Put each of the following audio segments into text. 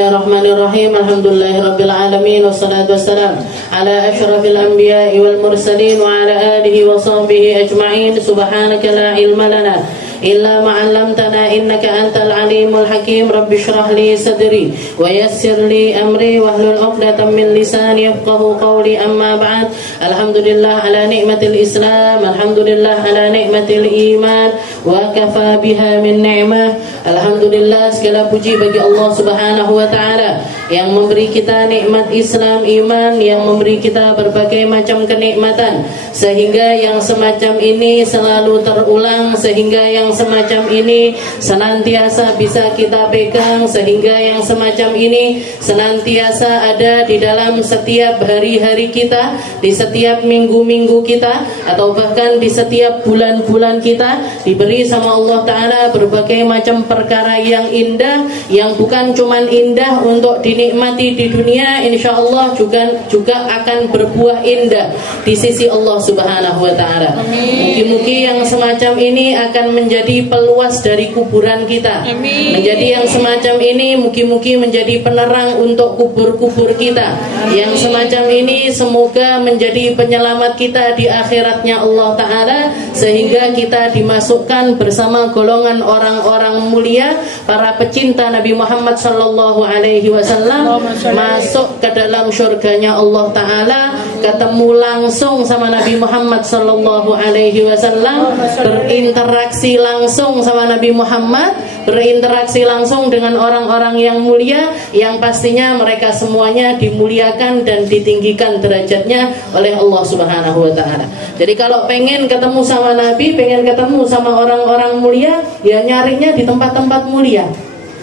Bismillahirrahmanirrahim. Alhamdulillahirabbil alamin wassalatu wassalam ala asyrafil anbiya'i wal mursalin wa ala alihi wa sahbihi ajma'in. Subhanaka la ilma lana illa ma 'allamtana innaka antal alimul hakim. Rabbi shrah li sadri wa yassir li amri wahlul 'uqdatam min lisani yafqahu qawli. Amma ba'd. Alhamdulillah ala ni'matil Islam, alhamdulillah ala ni'matil iman wa kafa biha min ni'mah. Alhamdulillah, segala puji bagi Allah Subhanahu wa taala yang memberi kita nikmat Islam, iman, yang memberi kita berbagai macam kenikmatan sehingga yang semacam ini selalu terulang, sehingga yang semacam ini senantiasa bisa kita pegang, sehingga yang semacam ini senantiasa ada di dalam setiap hari-hari kita, di setiap minggu-minggu kita, atau bahkan di setiap bulan-bulan kita. Diberi sama Allah Ta'ala berbagai macam perkara yang indah, yang bukan cuman indah untuk dinikmati di dunia, insya Allah juga akan berbuah indah di sisi Allah Subhanahu wa Ta'ala. Mugi-mugi yang semacam ini akan menjadi peluas dari kuburan kita. Amin. Menjadi yang semacam ini mugi-mugi menjadi penerang untuk kubur-kubur kita. Yang semacam ini semoga menjadi penyelamat kita di akhiratnya Allah Ta'ala, sehingga kita dimasukkan bersama golongan orang-orang mulia, para pecinta Nabi Muhammad sallallahu alaihi wasallam, masuk ke dalam surganya Allah Ta'ala, ketemu langsung sama Nabi Muhammad sallallahu alaihi wasallam, berinteraksi langsung sama Nabi Muhammad, berinteraksi langsung dengan orang-orang yang mulia, yang pastinya mereka semuanya dimuliakan dan ditinggikan derajatnya oleh Allah Subhanahu wa Ta'ala. Jadi kalau pengen ketemu sama Nabi, pengen ketemu sama orang-orang mulia, ya nyarinya di tempat-tempat mulia.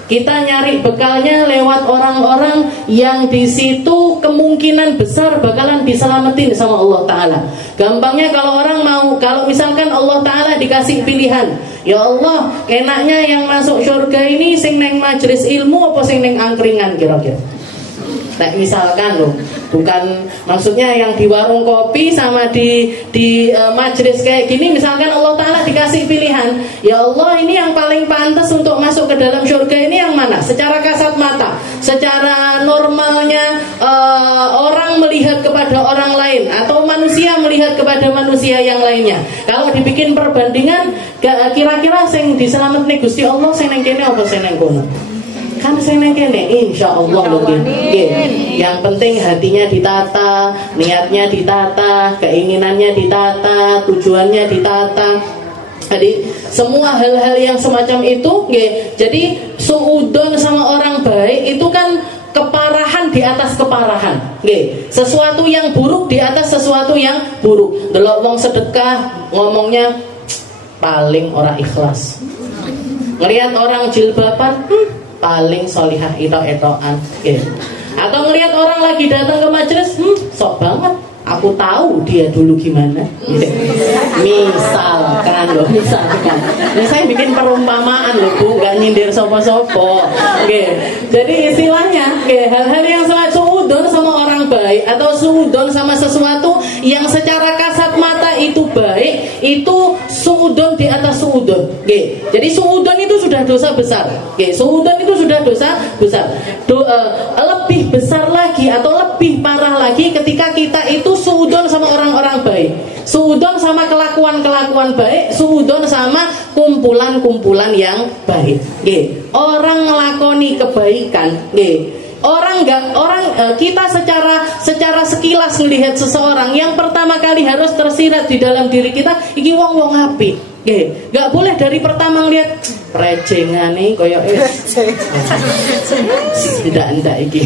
Kita nyari bekalnya lewat orang-orang yang di situ kemungkinan besar bakalan diselamatin sama Allah Ta'ala. Gampangnya kalau orang mau, kalau misalkan Allah Ta'ala dikasih pilihan, ya Allah, enaknya yang masuk surga ini sing neng majelis ilmu apa sing neng angkringan kira-kira? Nah, misalkan loh, bukan maksudnya yang di warung kopi sama di majelis kayak gini. Misalkan Allah Ta'ala dikasih pilihan, ya Allah, ini yang paling pantas untuk masuk ke dalam surga ini yang mana? Secara kasat mata, secara normalnya orang melihat kepada orang lain, atau manusia melihat kepada manusia yang lainnya. Kalau dibikin perbandingan, kira-kira sing diselametne Gusti Allah sing neng kene apa sing neng kono? Kan saya nengkene, insya Allah mungkin. Yang penting hatinya ditata, niatnya ditata, keinginannya ditata, tujuannya ditata. Jadi semua hal-hal yang semacam itu, jadi suudon sama orang baik itu kan keparahan di atas keparahan. Sesuatu yang buruk di atas sesuatu yang buruk. Delok wong sedekah ngomongnya paling ora ikhlas. Ngelihat orang jilbaban, paling solihah etok-etokan, atau ngelihat orang lagi datang ke majelis, sok banget, aku tahu dia dulu gimana, misalkan loh, misalkan. Nah, saya bikin perumpamaan loh Bu, gak nyindir sopo-sopo, jadi istilahnya, hal-hal yang sangat suudon sama orang baik, atau suudon sama sesuatu yang secara kasat mata itu baik, itu suudon di atas suudon. Jadi suudon itu sudah dosa besar. Suudon itu sudah dosa besar. Lebih besar lagi atau lebih parah lagi ketika kita itu suudon sama orang-orang baik, suudon sama kelakuan-kelakuan baik, suudon sama kumpulan-kumpulan yang baik. Orang ngelakoni kebaikan, kita secara sekilas melihat seseorang, yang pertama kali harus tersirat di dalam diri kita, iki wong apik. Gak boleh dari pertama ngelihat rejengan nih koyo tidak iki.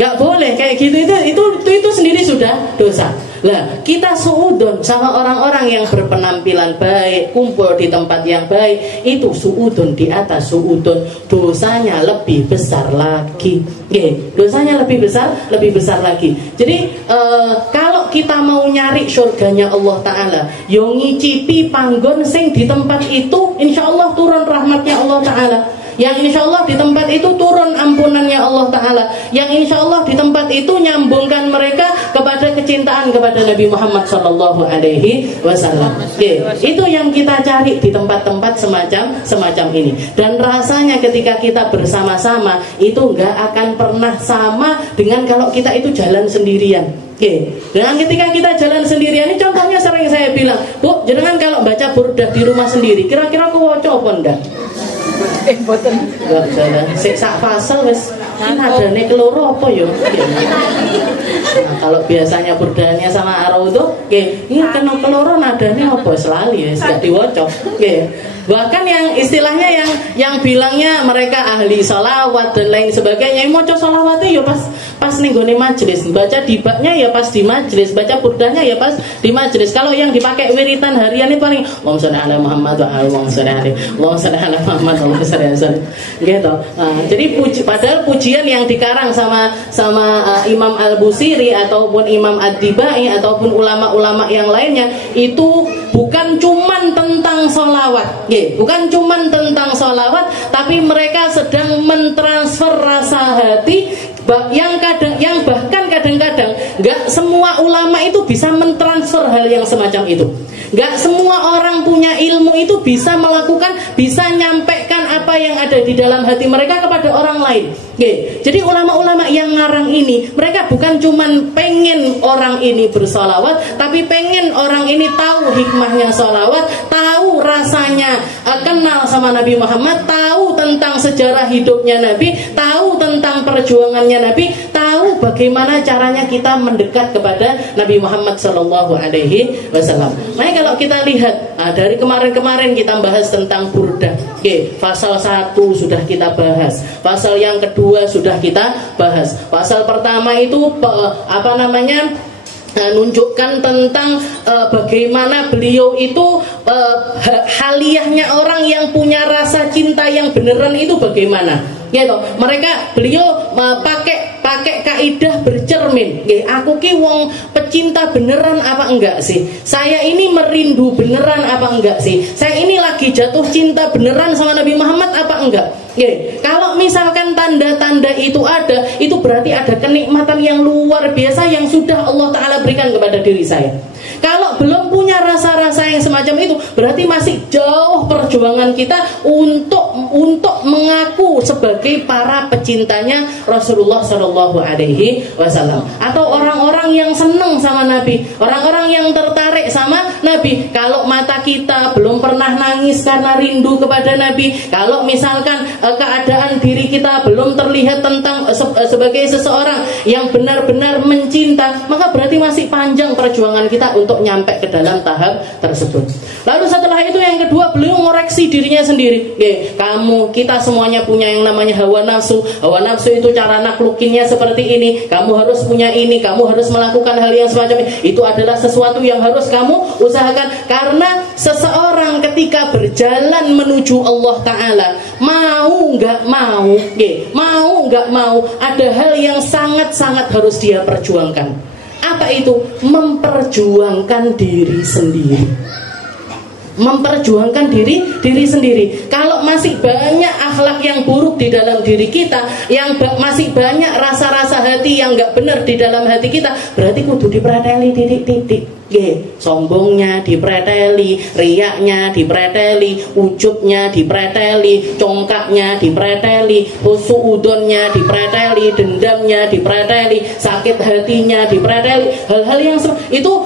Gak boleh kayak gitu, itu sendiri sudah dosa. Lah, kita suudon sama orang-orang yang berpenampilan baik, kumpul di tempat yang baik, itu suudon di atas suudon, dosanya lebih besar lagi. Dosanya lebih besar lagi. Jadi kalau kita mau nyari surganya Allah Ta'ala, yo ngicipi panggon sing di tempat itu, insya Allah turun rahmatnya Allah Ta'ala. Yang insya Allah di tempat itu turun ampunannya Allah Ta'ala. Yang insya Allah di tempat itu nyambungkan mereka kepada kecintaan kepada Nabi Muhammad Shallallahu Alaihi Wasallam. Itu yang kita cari di tempat-tempat semacam ini. Dan rasanya ketika kita bersama-sama itu nggak akan pernah sama dengan kalau kita itu jalan sendirian. Dan ketika kita jalan sendirian ini contohnya sering saya bilang, Bu, jenengan kalau baca burdah di rumah sendiri, kira-kira kuwaca apa ndak? Boten. Enggak jalan. Sik sak fasal wis nadane keloro apa ya? Nah, kalau biasanya burdahnya sama Ar-Raudhah, ini kena keloro nadane apa selali ya, gak diwaca. Bahkan yang istilahnya yang bilangnya mereka ahli salawat dan lain sebagainya, maca salawatnya ya pas ning gone majelis, baca dibaknya ya pas di majelis, baca burdahnya ya pas di majelis. Kalau yang dipakai wiritan harian itu paling Allahumma shalli ala Muhammad wa Allahumma shalli ala Muhammad Allahumma shalli ala gitu. Nah, jadi padahal pujian yang dikarang sama Imam Al-Busiri ataupun Imam Ad-Dibai ataupun ulama-ulama yang lainnya itu bukan cuman tentang sholawat, bukan cuman tentang sholawat, tapi mereka sedang mentransfer rasa hati yang bahkan kadang-kadang nggak semua ulama itu bisa mentransfer hal yang semacam itu. Nggak semua orang punya ilmu itu bisa melakukan, bisa nyampaikan apa yang ada di dalam hati mereka kepada orang lain. Jadi ulama-ulama yang ngarang ini, mereka bukan cuman pengen orang ini bersolawat, tapi pengen orang ini tahu hikmahnya solawat, tahu rasanya kenal sama Nabi Muhammad, tahu tentang sejarah hidupnya Nabi, tahu tentang perjuangannya Nabi, tahu bagaimana caranya kita mendekat kepada Nabi Muhammad Sallallahu Alaihi Wasallam. Makanya kalau kita lihat dari kemarin-kemarin kita bahas tentang burdah, pasal 1 sudah kita bahas, pasal yang kedua sudah kita bahas. Pasal pertama itu menunjukkan tentang bagaimana beliau itu haliyahnya orang yang punya rasa cinta yang beneran itu bagaimana. Beliau pakai kaidah bercermin. Aku ki wong pecinta beneran apa enggak sih? Saya ini merindu beneran apa enggak sih? Saya ini lagi jatuh cinta beneran sama Nabi Muhammad apa enggak? Kalau misalkan tanda-tanda itu ada, itu berarti ada kenikmatan yang luar biasa yang sudah Allah Ta'ala berikan kepada diri saya. Kalau belum punya rasa-rasa yang semacam itu, berarti masih jauh perjuangan kita untuk mengaku sebagai para pecintanya Rasulullah Shallallahu Alaihi Wasallam, atau orang-orang yang seneng sama Nabi, orang-orang yang tertarik sama Nabi. Kalau mata kita belum pernah nangis karena rindu kepada Nabi, kalau misalkan keadaan diri kita belum terlihat tentang sebagai seseorang yang benar-benar mencinta, maka berarti masih panjang perjuangan kita untuk nyampe ke dalam tahap tersebut. Lalu setelah itu yang kedua, beliau ngoreksi dirinya sendiri. Kita semuanya punya yang namanya hawa nafsu. Hawa nafsu itu cara naklukinnya seperti ini. Kamu harus punya ini, kamu harus melakukan hal yang semacam ini. Itu adalah sesuatu yang harus kamu usahakan. Karena seseorang ketika berjalan menuju Allah Ta'ala, mau nggak mau, ada hal yang sangat-sangat harus dia perjuangkan. Apa itu? Memperjuangkan diri sendiri. Memperjuangkan diri sendiri. Kalau masih banyak akhlak yang buruk di dalam diri kita, yang masih banyak rasa-rasa hati yang nggak benar di dalam hati kita, berarti kudu dipreteli titik-titik. Sombongnya dipreteli, riaknya dipreteli, ujubnya dipreteli, congkaknya dipreteli, suudonnya dipreteli, dendamnya dipreteli, sakit hatinya dipreteli. Hal-hal yang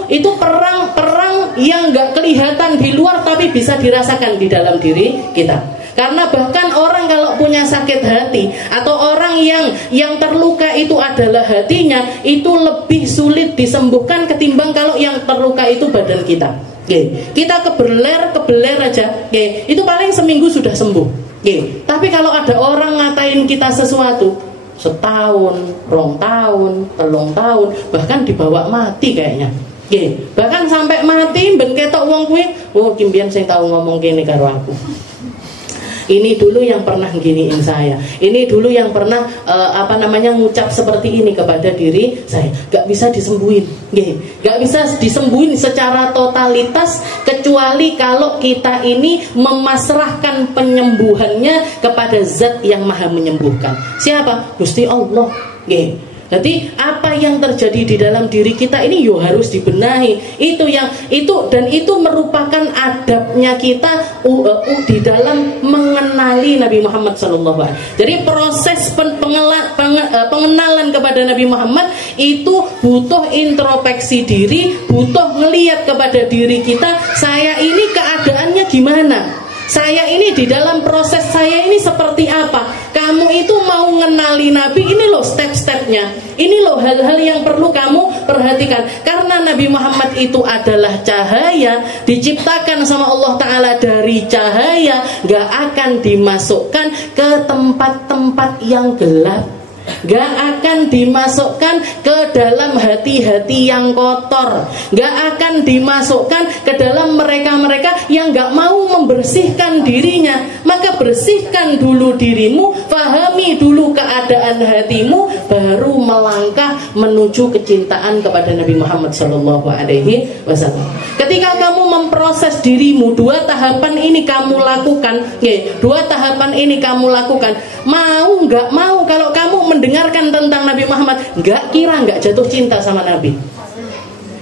itu perang yang nggak kelihatan di luar tapi bisa dirasakan di dalam diri kita. Karena bahkan orang kalau punya sakit hati atau orang yang terluka itu adalah hatinya, itu lebih sulit disembuhkan ketimbang kalau yang terluka itu badan kita. Kita kebeler aja, itu paling seminggu sudah sembuh. Tapi kalau ada orang ngatain kita sesuatu, setahun, 2 tahun, 3 tahun, bahkan dibawa mati kayaknya. Bahkan sampai mati ben ketok wong kuwi, oh kimbian sing tahu ngomong kene karo aku. Ini dulu yang pernah giniin saya. Ini dulu yang pernah ngucap seperti ini kepada diri saya. Gak bisa disembuhin. Gak bisa disembuhin secara totalitas kecuali kalau kita ini memasrahkan penyembuhannya kepada Zat yang Maha Menyembuhkan. Siapa? Gusti Allah. Jadi apa yang terjadi di dalam diri kita ini harus dibenahi. Itu merupakan adabnya kita di dalam mengenali Nabi Muhammad SAW. Jadi proses pengenalan kepada Nabi Muhammad itu butuh introspeksi diri, butuh ngelihat kepada diri kita. Saya ini keadaannya gimana? Saya ini di dalam proses saya ini seperti apa? Kamu itu mau ngenali Nabi, ini loh step-stepnya. Ini loh hal-hal yang perlu kamu perhatikan. Karena Nabi Muhammad itu adalah cahaya, diciptakan sama Allah Ta'ala dari cahaya, gak akan dimasukkan ke tempat-tempat yang gelap, gak akan dimasukkan ke dalam hati-hati yang kotor, gak akan dimasukkan ke dalam mereka-mereka yang gak mau membersihkan dirinya. Maka bersihkan dulu dirimu, pahami dulu keadaan hatimu, baru melangkah menuju kecintaan kepada Nabi Muhammad SAW. Ketika kamu memproses dirimu, dua tahapan ini kamu lakukan, mau gak mau, kalau kamu mendengarkan tentang Nabi Muhammad, nggak jatuh cinta sama Nabi.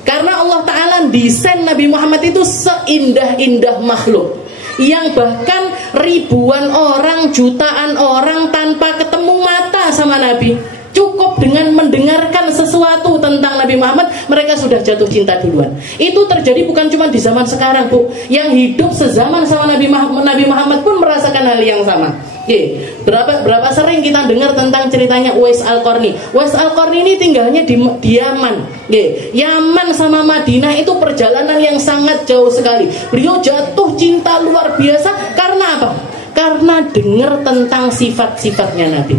Karena Allah Ta'ala desain Nabi Muhammad itu seindah-indah makhluk, yang bahkan ribuan orang, jutaan orang tanpa ketemu mata sama Nabi, cukup dengan mendengarkan sesuatu tentang Nabi Muhammad, mereka sudah jatuh cinta duluan. Itu terjadi bukan cuma di zaman sekarang, Bu. Yang hidup sezaman sama Nabi Muhammad pun merasakan hal yang sama. Berapa sering kita dengar tentang ceritanya Uwais Al-Qarni. Uwais Al-Qarni ini tinggalnya di Yaman. Yaman sama Madinah itu perjalanan yang sangat jauh sekali. Beliau jatuh cinta luar biasa karena apa? Karena dengar tentang sifat-sifatnya Nabi.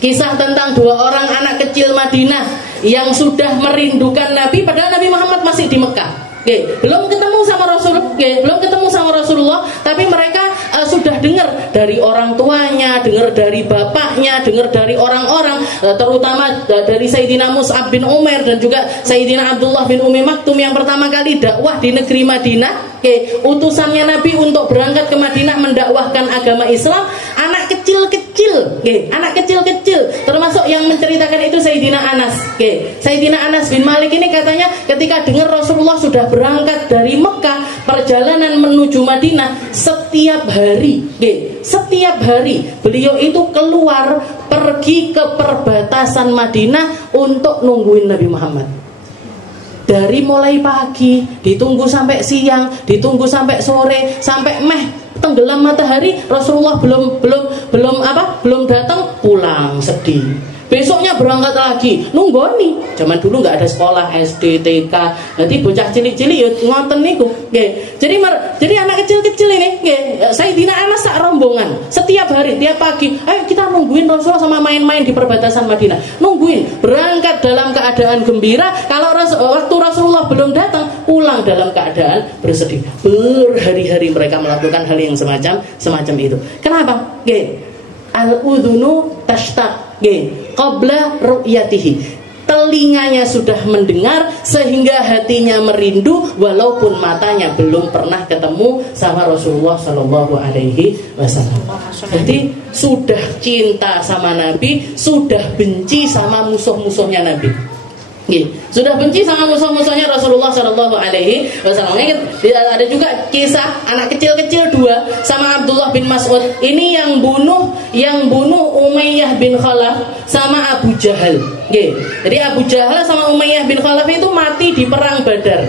Kisah tentang dua orang anak kecil Madinah yang sudah merindukan Nabi padahal Nabi Muhammad masih di Mekah. Belum ketemu sama Rasulullah, tapi mereka sudah dengar dari orang tuanya, dengar dari bapaknya, dengar dari orang-orang, terutama dari Sayyidina Mus'ab bin Umair dan juga Sayyidina Abdullah bin Umi Maktum yang pertama kali dakwah di negeri Madinah. Utusannya Nabi untuk berangkat ke Madinah mendakwahkan agama Islam. Anak kecil-kecil, termasuk yang menceritakan itu Sayyidina Anas. Sayyidina Anas bin Malik ini katanya ketika dengar Rasulullah sudah berangkat dari Mekah, perjalanan menuju Madinah, setiap hari beliau itu keluar pergi ke perbatasan Madinah untuk nungguin Nabi Muhammad. Dari mulai pagi ditunggu sampai siang, ditunggu sampai sore, sampai tenggelam matahari, Rasulullah belum datang, pulang sedih. Besoknya berangkat lagi, nunggoni. Zaman dulu nggak ada sekolah SD, TK, nanti bocah cilik-cilik ya ngoten niku. Jadi anak kecil-kecil ini, Sayyidina Anas sak rombongan, setiap hari, tiap pagi, ayo kita nungguin Rasulullah sama main-main di perbatasan Madinah. Nungguin, berangkat dalam keadaan gembira. Kalau waktu Rasulullah belum datang, pulang dalam keadaan bersedih. Berhari-hari mereka melakukan hal yang semacam itu. Kenapa? Al-udhunu tashtaq qabla ru'yatihi. Telinganya sudah mendengar sehingga hatinya merindu walaupun matanya belum pernah ketemu sama Rasulullah SAW. Jadi sudah cinta sama Nabi, sudah benci sama musuh-musuhnya Nabi. Sudah benci sama musuh-musuhnya Rasulullah SAW. Ada juga kisah anak kecil-kecil dua sama Abdullah bin Mas'ud. Ini yang bunuh Umayyah bin Khalaf sama Abu Jahal. Jadi Abu Jahal sama Umayyah bin Khalaf itu mati di perang Badar.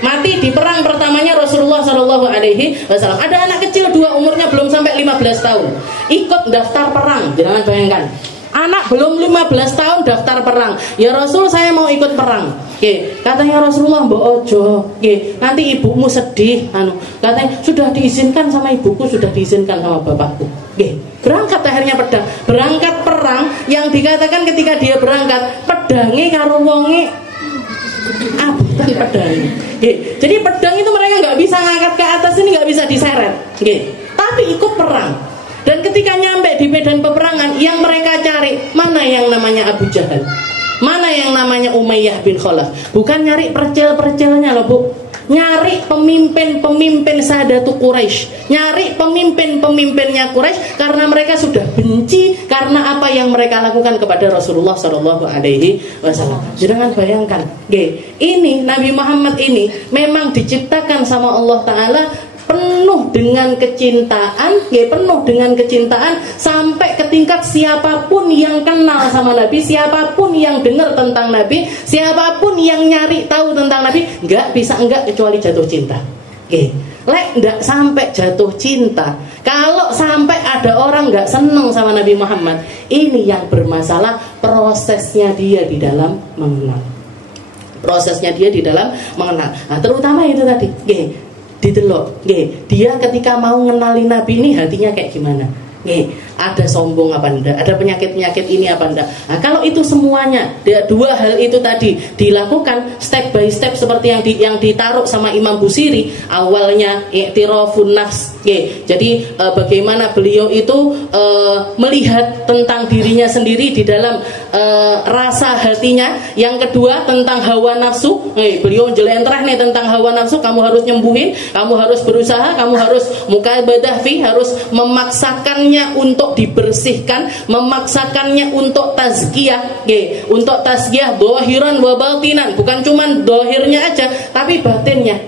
Mati di perang pertamanya Rasulullah SAW. Ada anak kecil dua, umurnya belum sampai 15 tahun, ikut daftar perang. Jangan bayangkan, anak belum 15 tahun daftar perang. Ya Rasul, saya mau ikut perang. Katanya Rasulullah, mbok ojo, nanti ibumu sedih. Katanya sudah diizinkan sama ibuku, sudah diizinkan sama bapakku. Berangkat akhirnya berangkat perang. Yang dikatakan ketika dia berangkat, pedange karo wonge abutan pedang. Jadi pedang itu mereka nggak bisa ngangkat ke atas, ini nggak bisa diseret. Tapi ikut perang. Dan ketika nyampe di medan peperangan, yang mereka cari mana yang namanya Abu Jahal, mana yang namanya Umayyah bin Khalaf. Bukan nyari percil-percilnya loh, Bu. nyari pemimpin-pemimpin Saadatul Quraisy, nyari pemimpin-pemimpinnya Quraisy karena mereka sudah benci karena apa yang mereka lakukan kepada Rasulullah Shallallahu Alaihi Wasallam. Jangan bayangkan, ini Nabi Muhammad ini memang diciptakan sama Allah Taala penuh dengan kecintaan, penuh dengan kecintaan sampai ke tingkat siapapun yang kenal sama Nabi, siapapun yang dengar tentang Nabi, siapapun yang nyari tahu tentang Nabi, nggak bisa enggak kecuali jatuh cinta. Lek nggak sampai jatuh cinta, kalau sampai ada orang nggak seneng sama Nabi Muhammad, ini yang bermasalah prosesnya dia di dalam mengenal. Prosesnya dia di dalam mengenal. Nah, terutama itu tadi, ditelok, dia ketika mau ngenalin Nabi ini hatinya kayak gimana? Ada sombong apa enggak? Ada penyakit-penyakit ini apa enggak? Nah, kalau itu semuanya, dua hal itu tadi dilakukan step by step seperti yang ditaruh sama Imam Busiri, awalnya i'tirafun nafs. Jadi bagaimana beliau itu melihat tentang dirinya sendiri di dalam rasa hatinya. Yang kedua tentang hawa nafsu. Beliau jelentreh nih tentang hawa nafsu. Kamu harus nyembuhin, kamu harus berusaha, kamu harus mukabadah harus memaksakannya untuk dibersihkan, memaksakannya untuk tazkiyah, untuk tazkiyah dohiran wa batinan, bukan cuman dohirnya aja, tapi batinnya.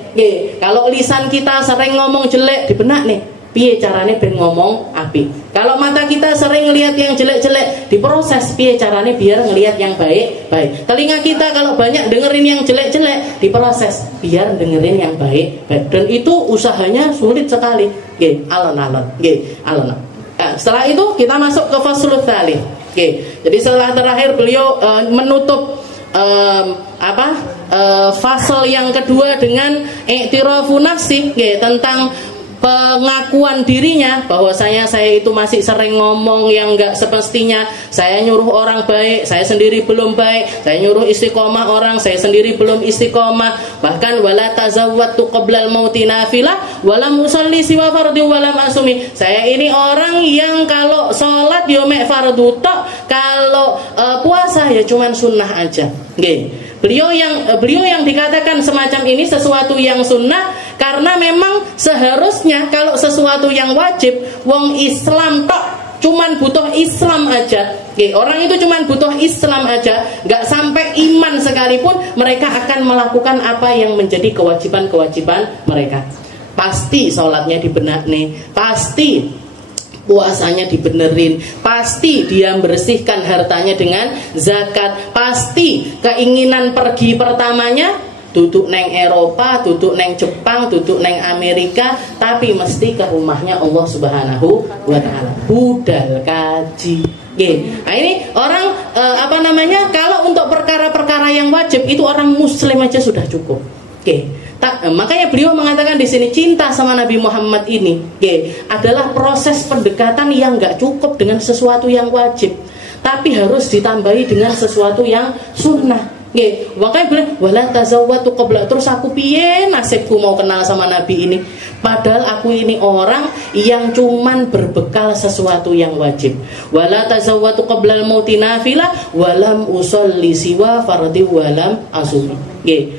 Kalau lisan kita sering ngomong jelek di benak nih, piye carane ben ngomong api. Kalau mata kita sering ngelihat yang jelek-jelek, diproses piye carane biar ngelihat yang baik-baik. Telinga kita kalau banyak dengerin yang jelek-jelek, diproses biar dengerin yang baik-baik. Dan itu usahanya sulit sekali. Alon-alon, alon. Nah, setelah itu kita masuk ke faslul tsalits. Jadi setelah terakhir beliau menutup fasal yang kedua dengan i'tirafun nafsi, tentang pengakuan dirinya bahwasanya saya itu masih sering ngomong yang enggak semestinya, saya nyuruh orang baik, saya sendiri belum baik, saya nyuruh istiqomah orang, saya sendiri belum istiqomah, bahkan wala tazawwatu qablal mauti nafilah walam usalli siwa fardhi walam asumi. Saya ini orang yang kalau sholat yo mek fardhu tok, kalau puasa ya cuman sunnah aja. Beliau yang dikatakan semacam ini sesuatu yang sunnah karena memang seharusnya kalau sesuatu yang wajib wong Islam tok cuman butuh Islam aja. Orang itu cuman butuh Islam aja, nggak sampai iman sekalipun mereka akan melakukan apa yang menjadi kewajiban-kewajiban mereka. Pasti sholatnya dibenakne, pasti puasanya dibenerin, pasti dia membersihkan hartanya dengan zakat, pasti keinginan pergi pertamanya duduk neng Eropa, duduk neng Jepang, duduk neng Amerika, tapi mesti ke rumahnya Allah Subhanahu wa Ta'ala, budal kaji. Nah ini orang kalau untuk perkara-perkara yang wajib itu orang Muslim aja sudah cukup. Makanya beliau mengatakan di sini cinta sama Nabi Muhammad ini adalah proses pendekatan yang nggak cukup dengan sesuatu yang wajib, tapi harus ditambahi dengan sesuatu yang sunnah. Makanya bilang wala tazawwatu qabla, terus aku piye nasibku mau kenal sama Nabi ini, padahal aku ini orang yang cuman berbekal sesuatu yang wajib. Wala tazawwatu qabla al-mauti nafilah walam usolli siwa fardhi walam asumi.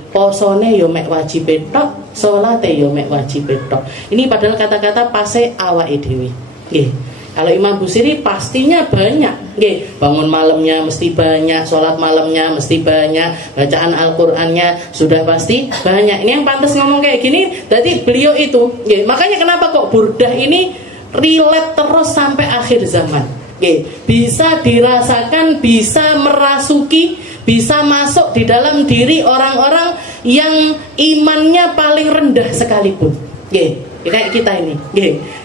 Posone yo mek wajib tok, salate yo mek wajib tok. Ini padahal kata-kata pase awake dhewe. Kalau Imam Busiri pastinya banyak, bangun malamnya mesti banyak, sholat malamnya mesti banyak, bacaan Al-Qur'annya sudah pasti banyak. Ini yang pantas ngomong kayak gini. Jadi beliau itu, makanya kenapa kok Burdah ini relate terus sampai akhir zaman. Bisa dirasakan, bisa merasuki, bisa masuk di dalam diri orang-orang yang imannya paling rendah sekalipun. Kayak kita ini,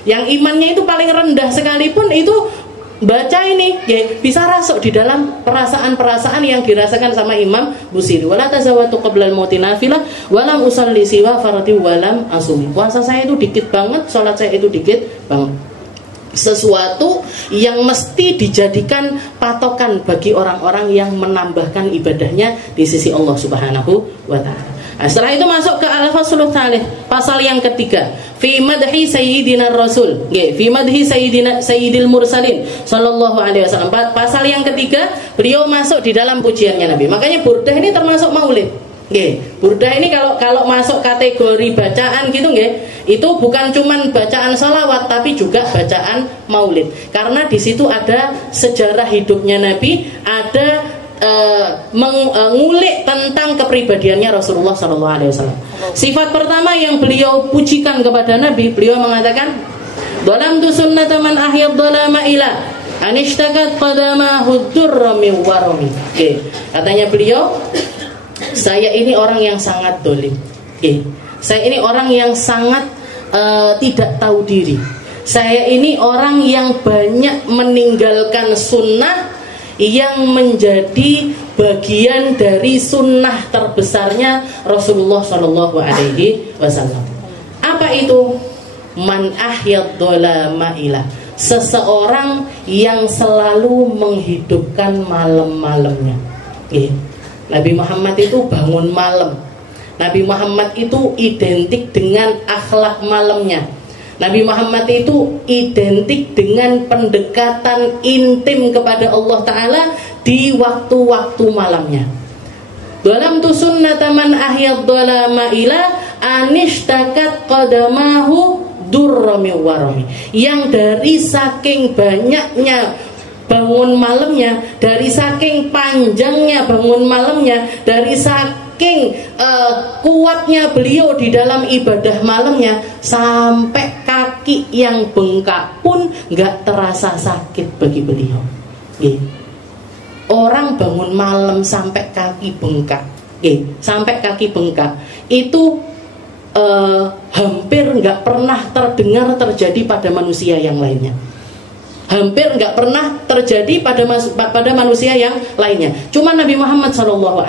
yang imannya itu paling rendah sekalipun itu baca ini, bisa rasuk di dalam perasaan-perasaan yang dirasakan sama Imam Busiri. Wala tazawwatu qabla al-mauti nafilah walam usalli siwa fardhi walam asumi. Puasa saya itu dikit banget, sholat saya itu dikit banget. Sesuatu yang mesti dijadikan patokan bagi orang-orang yang menambahkan ibadahnya di sisi Allah Subhanahu wa Ta'ala. Nah, setelah itu masuk ke al-faslul tsalits, pasal yang ketiga, fi madhi sayyidina rasul, fi madhi sayyidil mursalin sallallahu alaihi wasallam. Pasal yang ketiga, beliau masuk di dalam pujiannya Nabi. Makanya Burdah ini termasuk maulid. Nggih, burda ini kalau masuk kategori bacaan gitu nggih, itu bukan cuman bacaan sholawat tapi juga bacaan maulid. Karena di situ ada sejarah hidupnya Nabi, ada mengulik tentang kepribadiannya Rasulullah SAW. Sifat pertama yang beliau pujikan kepada Nabi, beliau mengatakan, "Dhalamtu sunnata man ahyad dhalama ila anishtakat qadamahu durra min warami." Oke, katanya beliau, saya ini orang yang sangat dolim. Saya ini orang yang sangat tidak tahu diri. Saya ini orang yang banyak meninggalkan sunnah yang menjadi bagian dari sunnah terbesarnya Rasulullah SAW. Apa itu? Man ahyad dhalama ila, seseorang yang selalu menghidupkan malam-malamnya. Nabi Muhammad itu bangun malam. Nabi Muhammad itu identik dengan akhlak malamnya. Nabi Muhammad itu identik dengan pendekatan intim kepada Allah Ta'ala di waktu-waktu malamnya. Dalam tu sunnata man ahyad dhalama ila anishtakat qadamahu durra min warami. Yang dari saking banyaknya bangun malamnya, dari saking panjangnya bangun malamnya, dari saking kuatnya beliau di dalam ibadah malamnya, sampai kaki yang bengkak pun nggak terasa sakit bagi beliau. Orang bangun malam sampai kaki bengkak, sampai kaki bengkak itu hampir nggak pernah terdengar terjadi pada manusia yang lainnya. Hampir nggak pernah terjadi pada manusia yang lainnya. Cuma Nabi Muhammad SAW.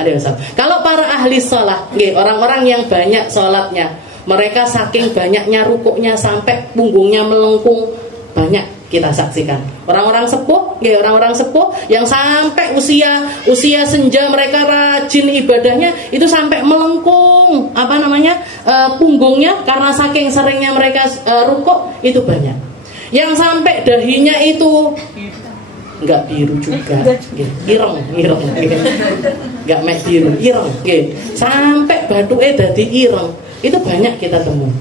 Kalau para ahli sholat, orang-orang yang banyak sholatnya, mereka saking banyaknya rukuknya sampai punggungnya melengkung, banyak kita saksikan. Orang-orang sepuh, orang-orang sepuh yang sampai usia senja mereka rajin ibadahnya itu sampai melengkung, punggungnya karena saking seringnya mereka rukuk itu banyak. Yang sampai dahinya itu enggak biru juga, ireng, enggak mek biru, ireng, sampai batuke dadi ireng, itu banyak kita temui.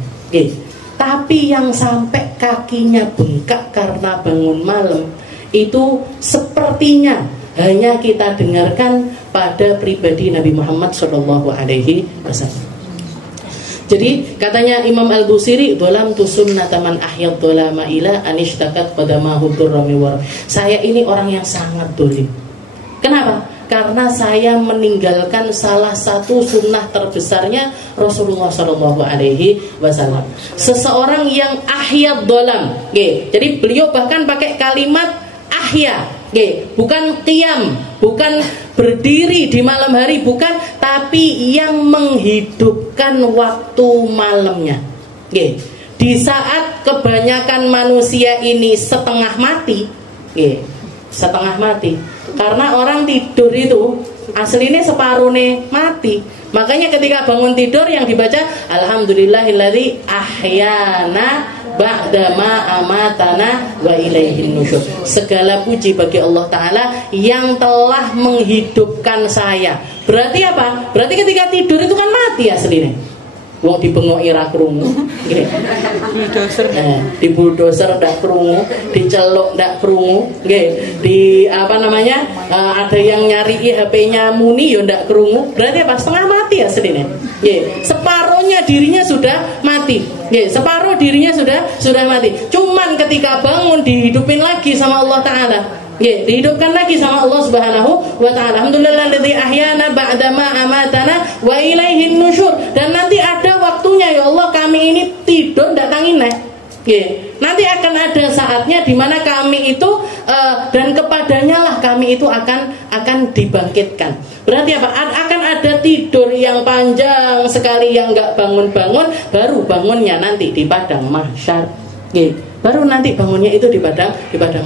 Tapi yang sampai kakinya bengkak karena bangun malam itu sepertinya hanya kita dengarkan pada pribadi Nabi Muhammad SAW. Jadi katanya Imam Al-Busiri, "Dhalamtu sunnata man ahyad dhalama ila anishtakat qadamahu durra min warami." Saya ini orang yang sangat dolim. Kenapa? Karena saya meninggalkan salah satu sunnah terbesarnya Rasulullah SAW. Seseorang yang ahyad dhalam. Jadi beliau bahkan pakai kalimat ahya, bukan qiyam, bukan berdiri di malam hari, bukan, tapi yang menghidupkan waktu malamnya. Di saat kebanyakan manusia ini setengah mati, setengah mati, karena orang tidur itu aslinya separuhnya mati. Makanya ketika bangun tidur yang dibaca alhamdulillahilladzi ahyana ba'dama amatana wa ilaihin nusyur. Segala puji bagi Allah Ta'ala yang telah menghidupkan saya. Berarti apa? Berarti ketika tidur itu kan mati aslinya. Wong dibengoki ra krungu. Nggih. Di bulldozer ndak krungu, diceluk ndak krungu, nggih. Di ada yang nyari HP-nya muni ya ndak krungu. Berarti apa? Setengah mati aslinya. Nggih. Separuhnya dirinya sudah mati. Nggih, separuh dirinya sudah mati. Cuman ketika bangun dihidupin lagi sama Allah Ta'ala. Dihidupkan lagi sama Allah Subhanahu wa Ta'ala. Alhamdulillahilladzi ahyana ba'dama amatana wa ilaihin nusyur. Dan nanti ada waktunya, ya Allah, kami ini tidur ndak tangine. Nanti akan ada saatnya di mana kami itu dan kepadanya lah kami itu akan dibangkitkan. Berarti apa? Akan ada tidur yang panjang sekali yang enggak bangun-bangun, baru bangunnya nanti di padang mahsyar. Baru nanti bangunnya itu di padang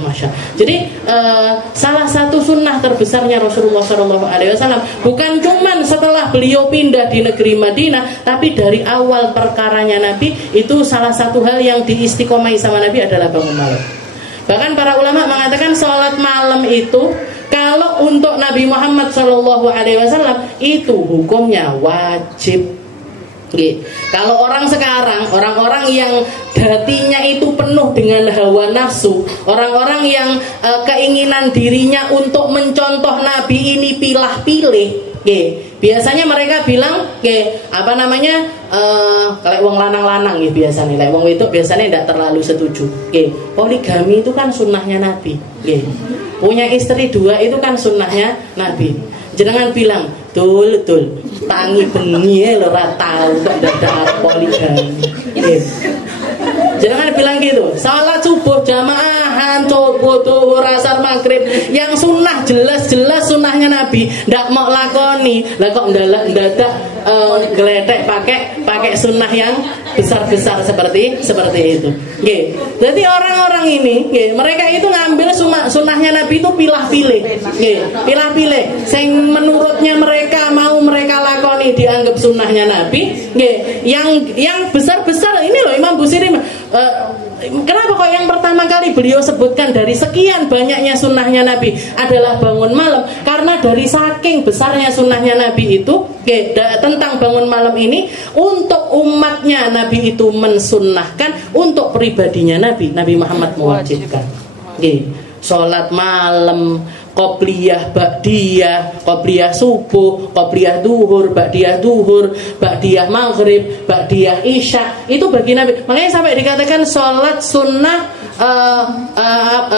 mahsyar. Jadi salah satu sunnah terbesarnya Rasulullah SAW bukan cuman setelah beliau pindah di negeri Madinah, tapi dari awal perkaranya Nabi itu salah satu hal yang diistiqomai sama Nabi adalah bangun malam. Bahkan para ulama mengatakan sholat malam itu kalau kalau untuk Nabi Muhammad SAW itu hukumnya wajib. Kalau orang sekarang, orang-orang yang hatinya itu penuh dengan hawa nafsu, orang-orang yang keinginan dirinya untuk mencontoh Nabi ini pilah-pilih, biasanya mereka bilang, apa namanya, kalau wong lanang-lanang biasanya, wong wedok biasanya tidak terlalu setuju. Poligami itu kan sunnahnya Nabi. Punya istri 2 itu kan sunnahnya Nabi. Jangan bilang tul tangi bengi lho ora tau kok dadak poligami. Jangan bilang gitu. Salat subuh jamaahan, coba tuh asar maghrib yang sunnah jelas-jelas sunnahnya Nabi ndak mau lakoni. Lah kok ndadak geletek pakai sunnah yang besar-besar seperti itu. Jadi orang-orang ini, mereka itu ngambil sunnahnya Nabi itu pilah-pilih. Pilah-pilih. Sing menurutnya mereka mau mereka lakoni dianggap sunnahnya Nabi. Yang besar-besar ini loh Imam Busiri. Kenapa kok yang pertama kali beliau sebutkan dari sekian banyaknya sunnahnya Nabi adalah bangun malam? Karena dari saking besarnya sunnahnya Nabi itu tentang bangun malam ini, untuk umatnya Nabi itu mensunnahkan, untuk pribadinya Nabi Muhammad mewajibkan. Sholat malam, qobliyah, ba'diyah, qobliyah subuh, qobliyah duhur, ba'diyah maghrib, ba'diyah isya, itu bagi Nabi. Makanya sampai dikatakan sholat sunnah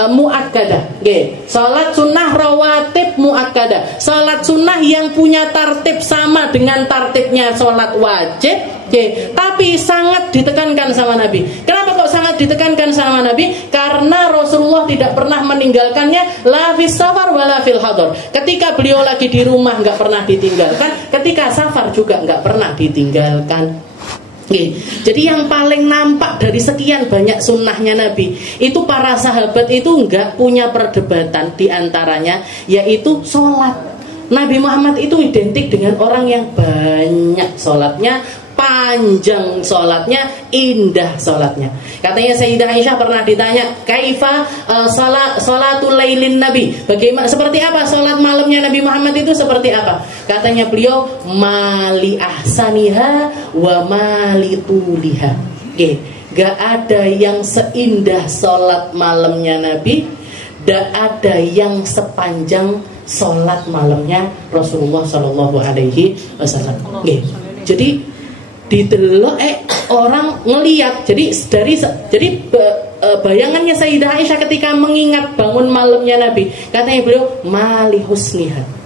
muakkadah. Sholat sunnah rawatib muakkadah. Sholat sunnah yang punya tartib sama dengan tartibnya sholat wajib, tapi sangat ditekankan sama Nabi. Kenapa kok sangat ditekankan sama Nabi? Karena Rasulullah tidak pernah meninggalkannya la fis safar wala fil hadar. Ketika beliau lagi di rumah nggak pernah ditinggalkan, ketika safar juga nggak pernah ditinggalkan. Jadi yang paling nampak dari sekian banyak sunnahnya Nabi itu, para sahabat itu nggak punya perdebatan diantaranya, yaitu sholat. Nabi Muhammad itu identik dengan orang yang banyak sholatnya, panjang sholatnya, indah sholatnya. Katanya Sayyidah Aisyah pernah ditanya, kaifa sholatul lailin Nabi, bagaimana, seperti apa sholat malamnya Nabi Muhammad itu, seperti apa? Katanya beliau, mali ahsaniha wa mali tuliha. Gak ada yang seindah sholat malamnya Nabi, gak ada yang sepanjang sholat malamnya Rasulullah Sallallahu Alaihi Wasallam. Jadi didelok orang ngelihat. Jadi bayangannya Sayyidah Aisyah ketika mengingat bangun malamnya Nabi, katanya beliau mali husniha.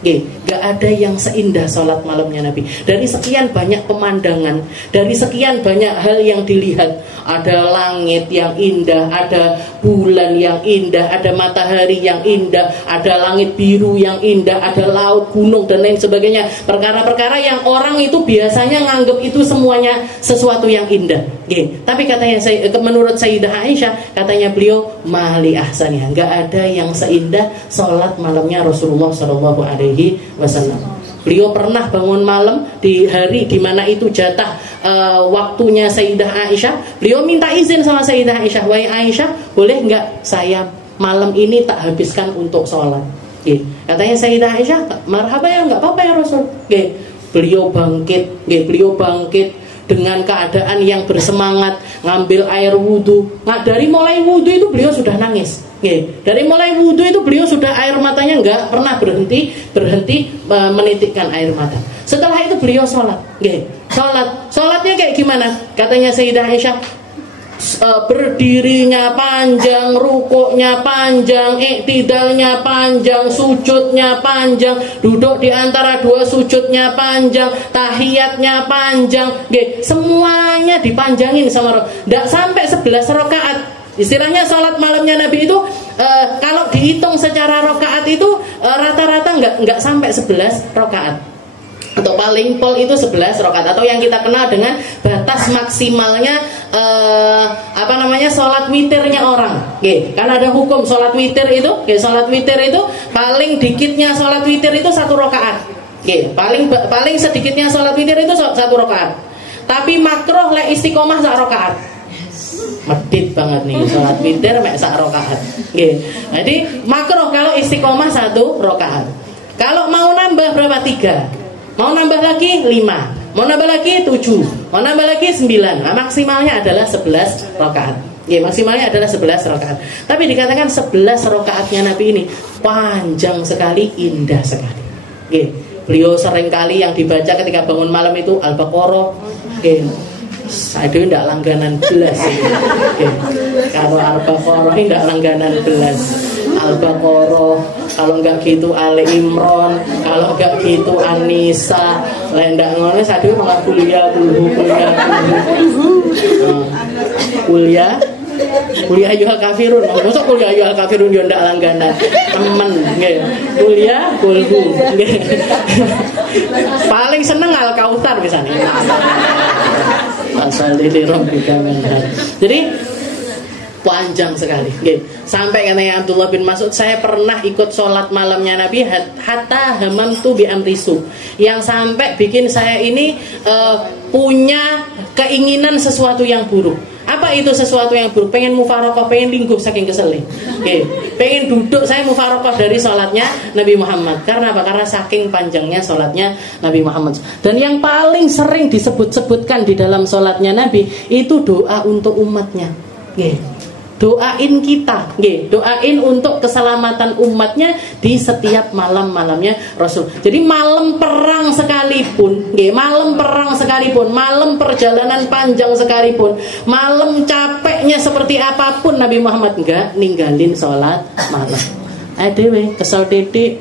Gak ada yang seindah sholat malamnya Nabi. Dari sekian banyak pemandangan, dari sekian banyak hal yang dilihat, ada langit yang indah, ada bulan yang indah, ada matahari yang indah, ada langit biru yang indah, ada laut, gunung dan lain sebagainya. Perkara-perkara yang orang itu biasanya nganggap itu semuanya sesuatu yang indah. Tapi katanya menurut Sayyidah Aisyah, katanya beliau mali ahsaniyah, gak ada yang seindah sholat malamnya Rasulullah Sallallahu Alaihi Wasallam. Beliau pernah bangun malam di hari di mana itu jatah waktunya Sayyidah Aisyah. Beliau minta izin sama Sayyidah Aisyah, wahai Aisyah, boleh nggak saya malam ini tak habiskan untuk sholat? Katanya Sayyidah Aisyah, marhaba ya, nggak apa-apa ya Rasul. Beliau bangkit dengan keadaan yang bersemangat, ngambil air wudhu. Nah, dari mulai wudhu itu beliau sudah nangis. Dari mulai wudhu itu beliau sudah air matanya nggak pernah berhenti menitikkan air mata. Setelah itu beliau sholat. Sholatnya kayak gimana? Katanya Sayyidah Aisyah, berdirinya panjang, rukuknya panjang, iktidalnya panjang, sujudnya panjang, duduk di antara dua sujudnya panjang, tahiyatnya panjang, semuanya dipanjangin sama Allah. Tidak sampai 11 rakaat. Istilahnya sholat malamnya Nabi itu kalau dihitung secara rakaat itu rata-rata nggak sampai 11 rakaat. Atau paling pol itu 11 rakaat, atau yang kita kenal dengan batas maksimalnya sholat witirnya orang. Karena ada hukum sholat witir itu, sholat witir itu paling dikitnya sholat witir itu 1 rakaat. Paling sedikitnya sholat witir itu 1 rakaat. Tapi makruh le istiqomah 1 rakaat. Medit banget nih sholat witir mek 1 rakaat. Jadi makruh kalau istiqomah 1 rakaat. nambah berapa? 3. Mau nambah lagi 5. Mau nambah lagi 7. Mau nambah lagi 9. Nah, maksimalnya adalah 11 rakaat. Ya, maksimalnya adalah 11 rakaat. Tapi dikatakan 11 rakaatnya Nabi ini panjang sekali, indah sekali. Ya, beliau seringkali yang dibaca ketika bangun malam itu Al-Baqarah. Ya, saya itu tidak langganan belas. Ya, kalau Al-Baqarah ini tidak langganan belas. Al-Baqarah, kalau enggak gitu Ali Imran, kalau enggak gitu An-Nisa, lendak ngono saya itu malah kuliah ayyuhal kafirun. Mosok kuliah ayyuhal kafirun yo ndak langganan. Temen nggih. Kuliah kulhu nggih. Paling seneng Al-Kautsar misane. Asal dili rabbika minhar. Jadi panjang sekali. Okay. Sampai katanya Abdullah bin Mas'ud, saya pernah ikut sholat malamnya Nabi hatta hamamtu bi amrisu, yang sampai bikin saya ini punya keinginan sesuatu yang buruk. Apa itu sesuatu yang buruk? Pengen mufarokoh, pengen lingguh saking keselnya. Okay. Pengen duduk saya mufarokoh dari sholatnya Nabi Muhammad. Karena apa? Karena saking panjangnya sholatnya Nabi Muhammad. Dan yang paling sering disebut-sebutkan di dalam sholatnya Nabi itu doa untuk umatnya. Okay. Doain kita, doain untuk keselamatan umatnya di setiap malam-malamnya Rasul. Jadi malam perang sekalipun, malam perjalanan panjang sekalipun, malam capeknya seperti apapun, Nabi Muhammad enggak ninggalin sholat malam. Adewe kesel titik,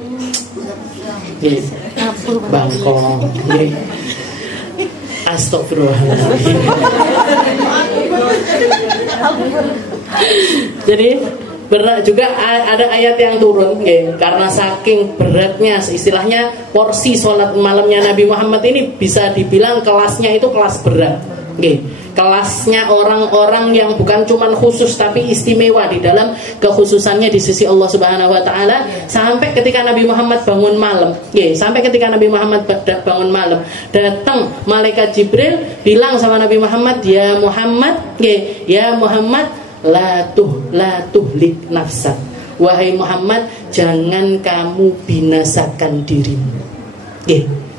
bangkong, astagfirullahaladzim. Jadi berat juga ada ayat yang turun karena saking beratnya, istilahnya porsi sholat malamnya Nabi Muhammad ini bisa dibilang kelasnya itu kelas berat. Kelasnya orang-orang yang bukan cuma khusus tapi istimewa di dalam kekhususannya di sisi Allah Subhanahu wa taala. Sampai ketika Nabi Muhammad bangun malam, datang malaikat Jibril bilang sama Nabi Muhammad, ya Muhammad, la tuhlik nafsak. Wahai Muhammad, jangan kamu binasakan dirimu.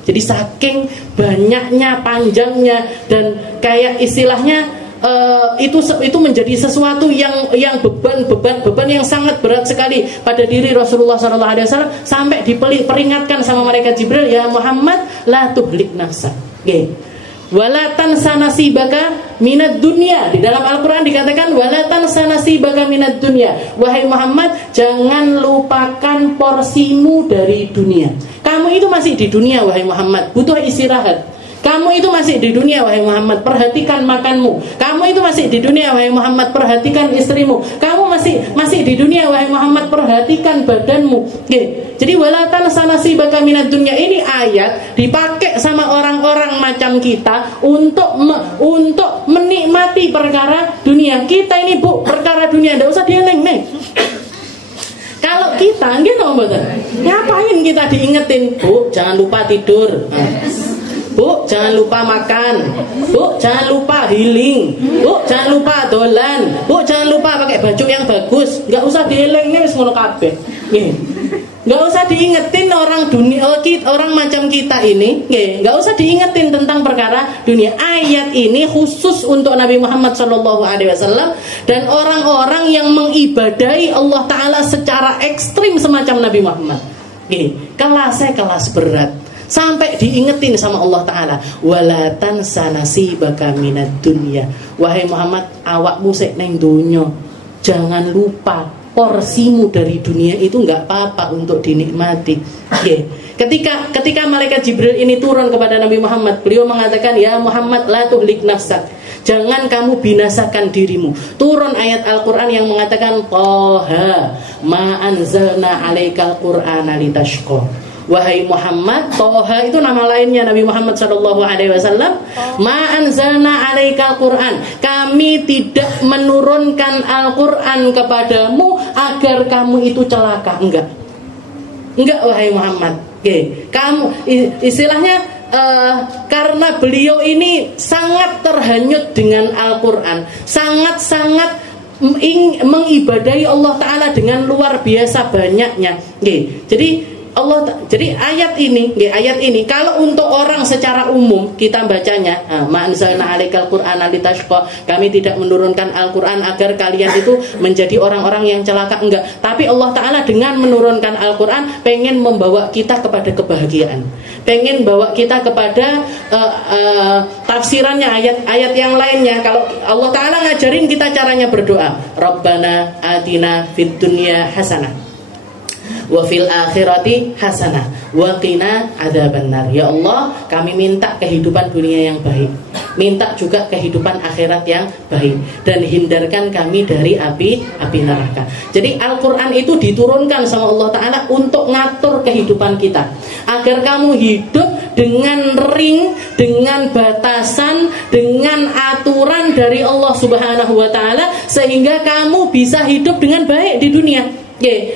Jadi saking banyaknya, panjangnya, dan kayak istilahnya itu menjadi sesuatu yang beban yang sangat berat sekali pada diri Rasulullah SAW, sampai diperingatkan sama malaikat Jibril, ya Muhammad, la tuhlik nafsak. Wala tansa nasibaka minad dunya. Di dalam Al-Quran dikatakan wala tansa nasibaka minad dunya. Wahai Muhammad, jangan lupakan porsimu dari dunia. Kamu itu masih di dunia, wahai Muhammad, butuh istirahat. Kamu itu masih di dunia, wahai Muhammad, perhatikan makanmu. Kamu itu masih di dunia, wahai Muhammad, perhatikan istrimu. Kamu masih di dunia, wahai Muhammad, perhatikan badanmu. Jadi walatan sanasi baka minat dunia ini ayat dipakai sama orang-orang macam kita untuk menikmati perkara dunia. Kita ini perkara dunia enggak usah dieleng nih. Kalau kita gitu ngapain kita diingetin, Bu, jangan lupa tidur. Bu, jangan lupa makan. Bu, jangan lupa healing. Bu, jangan lupa dolan. Bu, jangan lupa pakai baju yang bagus. Enggak usah dieleng wis ngono kabeh. Enggak usah diingetin orang dunia, orang macam kita ini, enggak usah diingetin tentang perkara dunia. Ayat ini khusus untuk Nabi Muhammad SAW dan orang-orang yang mengibadahi Allah Ta'ala secara ekstrim semacam Nabi Muhammad. Kelasnya kelas berat. Sampai diingetin sama Allah Ta'ala, wala tansa nasibaka minad dunya. Wahai Muhammad, awakmu sik neng dunya, jangan lupa porsimu dari dunia itu enggak apa-apa untuk dinikmati. Ketika malaikat Jibril ini turun kepada Nabi Muhammad, beliau mengatakan, ya Muhammad, la tuhlik nafsak, jangan kamu binasakan dirimu. Turun ayat Al-Quran yang mengatakan, Toha ma anzalna alaikal qur'ana litashqa. Wahai Muhammad, Toha itu nama lainnya Nabi Muhammad SAW. Ma anzalna alaikal Quran, kami tidak menurunkan Al-Quran kepadamu agar kamu itu celaka. Enggak wahai Muhammad. Kamu istilahnya karena beliau ini sangat terhanyut dengan Al-Quran, sangat-sangat mengibadahi Allah Ta'ala dengan luar biasa banyaknya. Jadi Jadi ayat ini kalau untuk orang secara umum kita bacanya, ma anzalna 'alaikal qur'ana litashqa, kami tidak menurunkan Al-Qur'an agar kalian itu menjadi orang-orang yang celaka, enggak. Tapi Allah Ta'ala dengan menurunkan Al-Qur'an pengen membawa kita kepada kebahagiaan, pengen bawa kita kepada tafsirannya ayat-ayat yang lainnya. Kalau Allah Ta'ala ngajarin kita caranya berdoa, Rabbana atina fid dunya hasanah wa fil akhirati hasanah wa qina adzabannar. Ya Allah, kami minta kehidupan dunia yang baik, minta juga kehidupan akhirat yang baik, dan hindarkan kami dari api neraka. Jadi Al-Qur'an itu diturunkan sama Allah Ta'ala untuk ngatur kehidupan kita, agar kamu hidup dengan ring, dengan batasan, dengan aturan dari Allah Subhanahu wa Ta'ala, sehingga kamu bisa hidup dengan baik di dunia.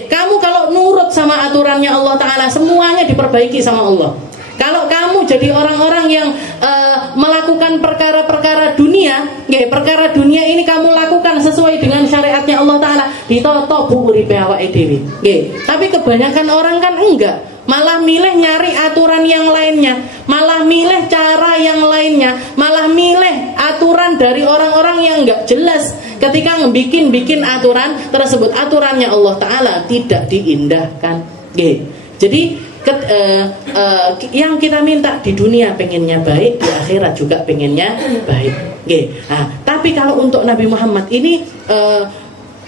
Kamu kalau nurut sama aturannya Allah Ta'ala, semuanya diperbaiki sama Allah. Kalau kamu jadi orang-orang yang melakukan perkara-perkara dunia, perkara dunia ini kamu lakukan sesuai dengan syariatnya Allah Ta'ala, ditoto bu uripe awake dhewe. Tapi kebanyakan orang kan enggak, malah milih nyari aturan yang lainnya, malah milih cara yang lainnya, malah milih aturan dari orang-orang yang enggak jelas. Ketika bikin aturan tersebut, aturannya Allah Ta'ala tidak diindahkan. Jadi yang kita minta di dunia pengennya baik, di akhirat juga pengennya baik. Tapi kalau untuk Nabi Muhammad ini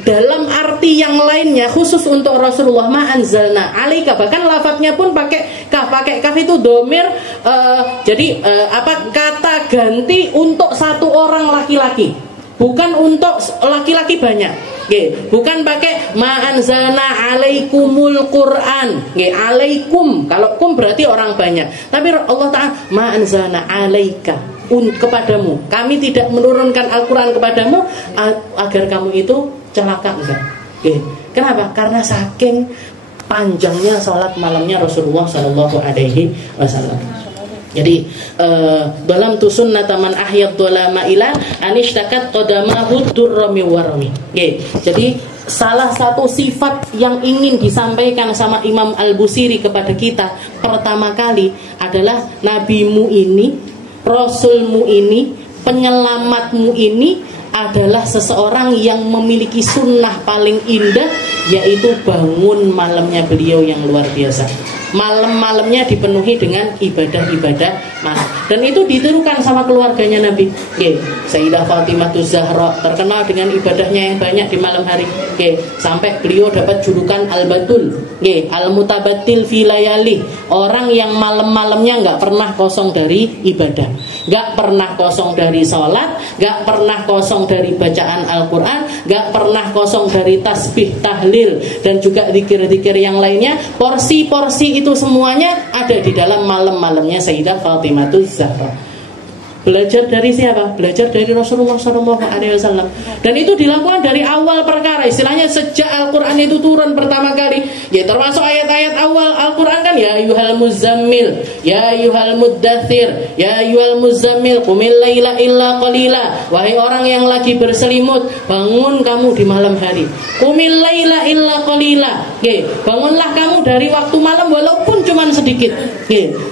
dalam arti yang lainnya, khusus untuk Rasulullah, ma anzalna 'alaika, bahkan lafadznya pun pakai kaf itu domir, jadi kata ganti untuk satu orang laki-laki, bukan untuk laki-laki banyak. Bukan pakai ma anzalna 'alaikumul Qur'an. Alaikum, kalau kum berarti orang banyak. Tapi Allah Ta'ala ma anzalna 'alaika, kepadamu. Kami tidak menurunkan Al-Qur'an kepadamu agar kamu itu celaka, enggak. Kenapa? Karena saking panjangnya salat malamnya Rasulullah sallallahu alaihi wasallam. Jadi dalam sunnata man ahyad dhalama ila anishtakat qadamahu durrami warami. Jadi salah satu sifat yang ingin disampaikan sama Imam Al-Busiri kepada kita pertama kali adalah nabimu ini, rasulmu ini, penyelamatmu ini adalah seseorang yang memiliki sunnah paling indah, yaitu bangun malamnya beliau yang luar biasa. Malam-malamnya dipenuhi dengan ibadah-ibadah malam. Dan itu ditirukan sama keluarganya Nabi. Sayyidah Fatimah Zahra terkenal dengan ibadahnya yang banyak di malam hari. Sampai beliau dapat julukan Al-Batul, Al-Mutabattil fi layali, orang yang malam-malamnya nggak pernah kosong dari ibadah, nggak pernah kosong dari sholat, nggak pernah kosong dari bacaan Al-Quran, nggak pernah kosong dari tasbih, tahlil, dan juga zikir-zikir yang lainnya. Porsi-porsi itu semuanya ada di dalam malam-malamnya Sayyidah Fatimah Zahra. Belajar dari siapa? Belajar dari Rasulullah SAW. Dan itu dilakukan dari awal perkara. Istilahnya sejak Al-Quran itu turun pertama kali. Termasuk ayat-ayat awal Al-Quran kan, ya ayyuhal muzammil, ya ayyuhal muddathir, ya ayyuhal muzammil, qumil laila illa qalila. Wahai orang yang lagi berselimut, bangun kamu di malam hari. Qumil laila illa qalila. Bangunlah kamu dari waktu malam walaupun cuma sedikit.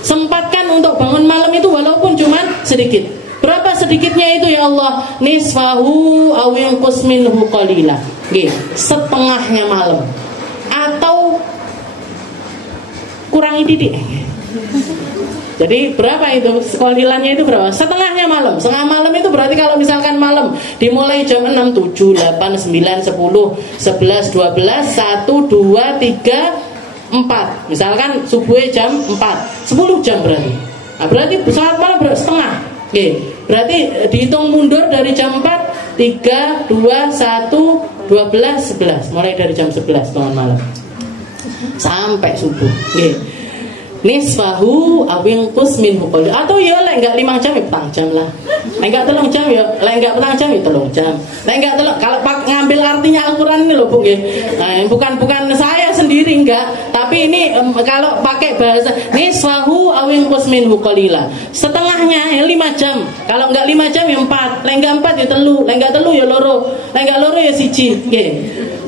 Sempatkan untuk bangun malam itu walaupun cuma sedikit. Berapa sedikitnya itu ya Allah? Nisfahu aw yanqus minhu qalila. Setengahnya malam atau kurangi titik. Jadi berapa itu? Qalilannya itu berapa? Setengahnya malam. Setengah malam itu berarti kalau misalkan malam dimulai jam 6, 7, 8, 9, 10, 11, 12, 1, 2, 3, 4. Misalkan subuh jam 4, 10 jam berarti. Berarti saat malam setengah. Berarti dihitung mundur dari jam 4, 3, 2, 1, 12, 11. Mulai dari jam 11 bangun malam sampai subuh. Nisfahu awingkus minhu qali. Atau ya lek enggak 5 jam ya 4 jam lah. Lek enggak 3 jam ya, lek enggak 4 jam ya 3 jam. Lek enggak kalau ngambil artinya Al-Qur'an ini loh Bu nggih. Bukan saya sendiri enggak, tapi Tapi ini kalau pakai bahasa nisfahu awin kusminhu qalila. Setengahnya 5 jam. Kalau enggak 5 jam ya 4. Lek enggak 4 ya 3, lek enggak 3 ya 2. Lek enggak 2 ya 1. Nggih.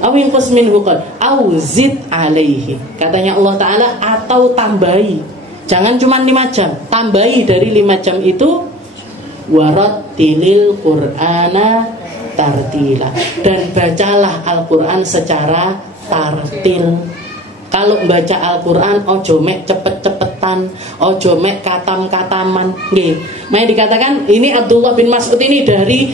Awin kusminhu qal au zid alaihi. Katanya Allah Taala atau tambahi. Jangan cuma 5 jam, tambahi dari 5 jam itu warattilil Qur'ana tartila. Dan bacalah Al-Qur'an secara tartil. Kalau baca Al-Qur'an ojo mek cepet-cepetan, ojo mek katam-kataman. Nggih. Makanya dikatakan ini Abdullah bin Mas'ud ini dari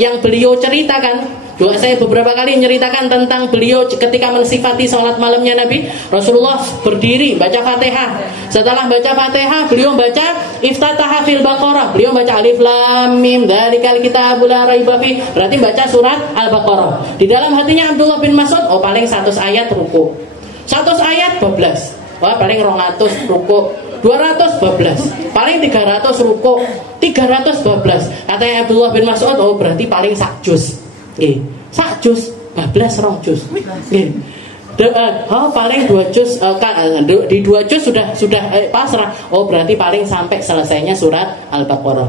yang beliau ceritakan. Juga saya beberapa kali menceritakan tentang beliau ketika mensifati sholat malamnya Nabi. Rasulullah berdiri baca Fatihah. Setelah baca Fatihah beliau baca iftataha fil Baqarah. Beliau baca alif lam mim dzalikal kitabul la raiba fi. Berarti baca surat Al-Baqarah. Di dalam hatinya Abdullah bin Mas'ud, oh paling 100 ayat ruku. 100 ayat 12. Wah paling 200 ruku. 200 bablas, paling 300 ruku, 300 bablas. Katanya Abdullah bin Mas'ud, oh berarti paling sak juz. Nggih, sak juz, bablas rong juz. Nggih. Paling 2 juz, di 2 juz sudah pasrah. Oh berarti paling sampai selesainya surat Al-Baqarah.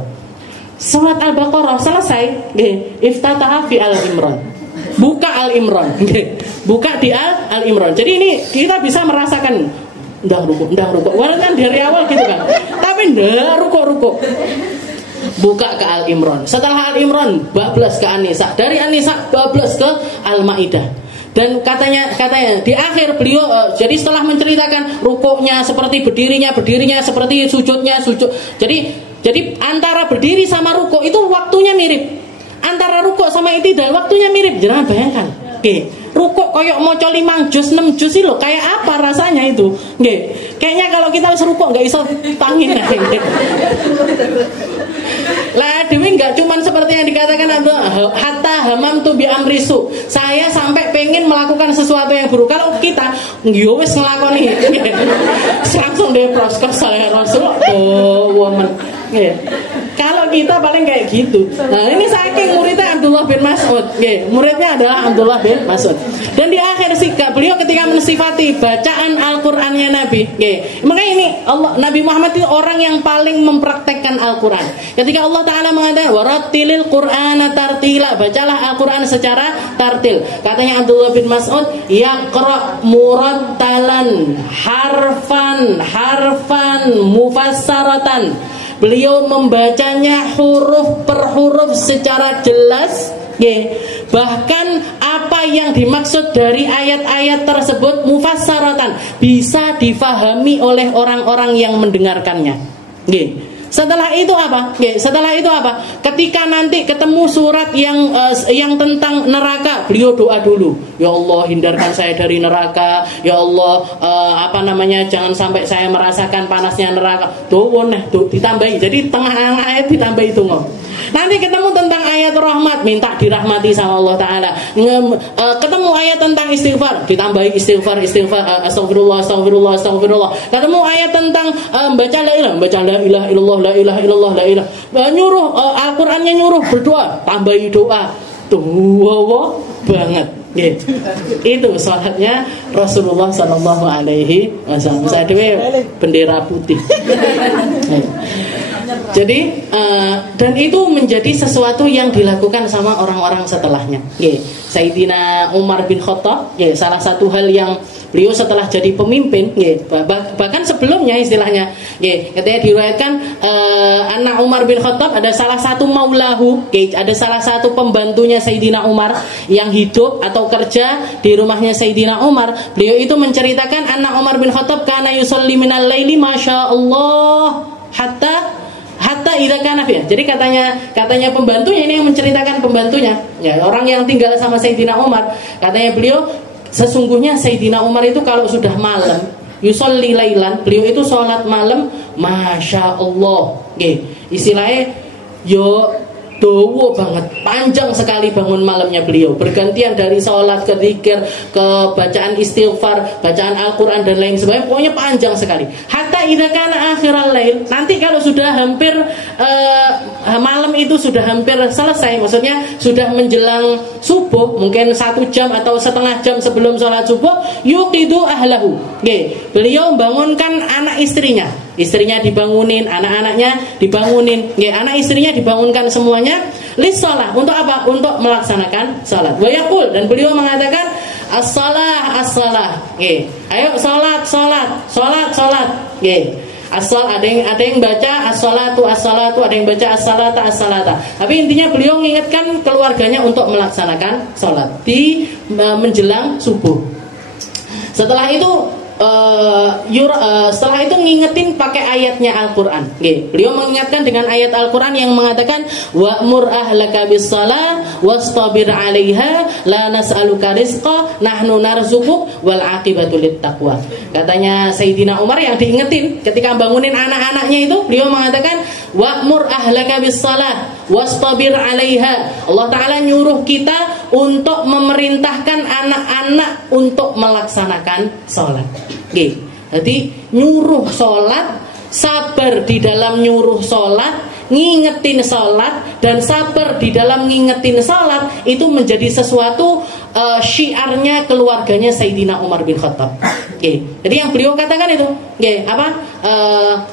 Surat Al-Baqarah selesai, nggih, iftataha fi Al-Imran. Buka Al-Imran, nggih. Buka di Al-Imran. Jadi ini kita bisa merasakan ndang ruku. Walau kan dari awal gitu kan. Tapi ndang ruku. Buka ke Al-Imran. Setelah Al-Imran bablas ke An-Nisa. Dari An-Nisa bablas ke Al-Maidah. Dan katanya di akhir beliau jadi setelah menceritakan rukuknya seperti berdirinya seperti sujudnya sujud. Jadi antara berdiri sama rukuk itu waktunya mirip. Antara rukuk sama itidal waktunya mirip. Jangan bayangkan. Oke, rukuk koyok moco 5 juz 6 juz lho, kayak apa rasanya itu? Nggih. Kayaknya kalau kita wis rukuk enggak iso tangin. Lah dewi enggak cuman seperti yang dikatakan hatta hamamtu bi amrisu. Saya sampai pengen melakukan sesuatu yang buruk. Kalau kita yo wis nglakoni langsung deh proskos saya Rasul woman. Kalau kita paling kayak gitu. Nah ini saking muridnya Abdullah bin Mas'ud. Muridnya adalah Abdullah bin Mas'ud. Dan di akhir sikap beliau ketika mensifati bacaan Al-Qur'annya Nabi. Makanya ini Nabi Muhammad itu orang yang paling mempraktekkan Al-Qur'an. Ketika Allah Ta'ala mengatakan warattilil Qur'ana tartila, bacalah Al-Qur'an secara tartil. Katanya Abdullah bin Mas'ud, yaqra murattalan harfan mufassaratan. Beliau membacanya huruf per huruf secara jelas. Bahkan apa yang dimaksud dari ayat-ayat tersebut mufassaratan, bisa difahami oleh orang-orang yang mendengarkannya. Setelah itu apa? Ketika nanti ketemu surat yang tentang neraka, beliau doa dulu. Ya Allah, hindarkan saya dari neraka. Ya Allah, jangan sampai saya merasakan panasnya neraka. Ditambahi. Jadi tengah ayat ditambahi itu. Nanti ketemu tentang ayat rahmat, minta dirahmati sama Allah Ta'ala. Ketemu ayat tentang istighfar, ditambahi istighfar, astagfirullah. Ketemu ayat tentang baca la ilaha illallah, nyuruh Al-Qur'annya nyuruh berdoa, tambahi doa. Tuh banget. Itu salatnya Rasulullah sallallahu alaihi wasallam. Saya bendera putih. Jadi dan itu menjadi sesuatu yang dilakukan sama orang-orang setelahnya. Sayyidina Umar bin Khattab, salah satu hal yang beliau setelah jadi pemimpin, bahkan sebelumnya istilahnya, ketika diriwayatkan anak Umar bin Khattab ada salah satu maulahu, ada salah satu pembantunya Sayyidina Umar yang hidup atau kerja di rumahnya Sayyidina Umar. Beliau itu menceritakan anak Umar bin Khattab kana yusalli minal laili masyaallah hatta idza kana fi. Jadi katanya pembantunya ini yang menceritakan pembantunya, orang yang tinggal sama Sayyidina Umar. Katanya beliau, sesungguhnya Sayyidina Umar itu kalau sudah malam yusolli lailan, beliau itu sholat malam masya Allah. Istilahnya dowo banget, panjang sekali bangun malamnya beliau, bergantian dari sholat ke zikir, ke bacaan istighfar, bacaan Al-Quran dan lain sebagainya, pokoknya panjang sekali. Hatta idza kana akhiral lail, nanti kalau sudah hampir malam itu sudah hampir selesai, maksudnya sudah menjelang subuh, mungkin 1 jam atau setengah jam sebelum sholat subuh, yuqidu ahlahu. Beliau bangunkan anak istrinya dibangunin, anak-anaknya dibangunin, anak istrinya dibangunkan semuanya, lissalah, untuk apa? Untuk melaksanakan salat. Wa yaqul, dan beliau mengatakan as-salah as-salah. Ayo salat. Asal ada yang baca as-salatu, ada yang baca as-salata. Tapi intinya beliau mengingatkan keluarganya untuk melaksanakan salat di menjelang subuh. Setelah itu ngingetin pakai ayatnya Al-Quran. Beliau mengingatkan dengan ayat Al-Quran yang mengatakan wa'mur ahlaka bis-shalah wastabir 'alaiha la nas'aluka rizqa nahnu narzuquk wal 'aqibatu lit-taqwa. Katanya Sayyidina Umar yang diingetin ketika bangunin anak-anaknya itu, beliau mengatakan wa'mur ahlaka bis-shalah wastabir 'alaiha. Allah Ta'ala nyuruh kita untuk memerintahkan anak-anak untuk melaksanakan salat. Jadi nyuruh sholat, sabar di dalam nyuruh sholat, ngingetin sholat, dan sabar di dalam ngingetin sholat itu menjadi sesuatu syiarnya keluarganya Sayyidina Umar bin Khattab. Jadi yang beliau katakan itu,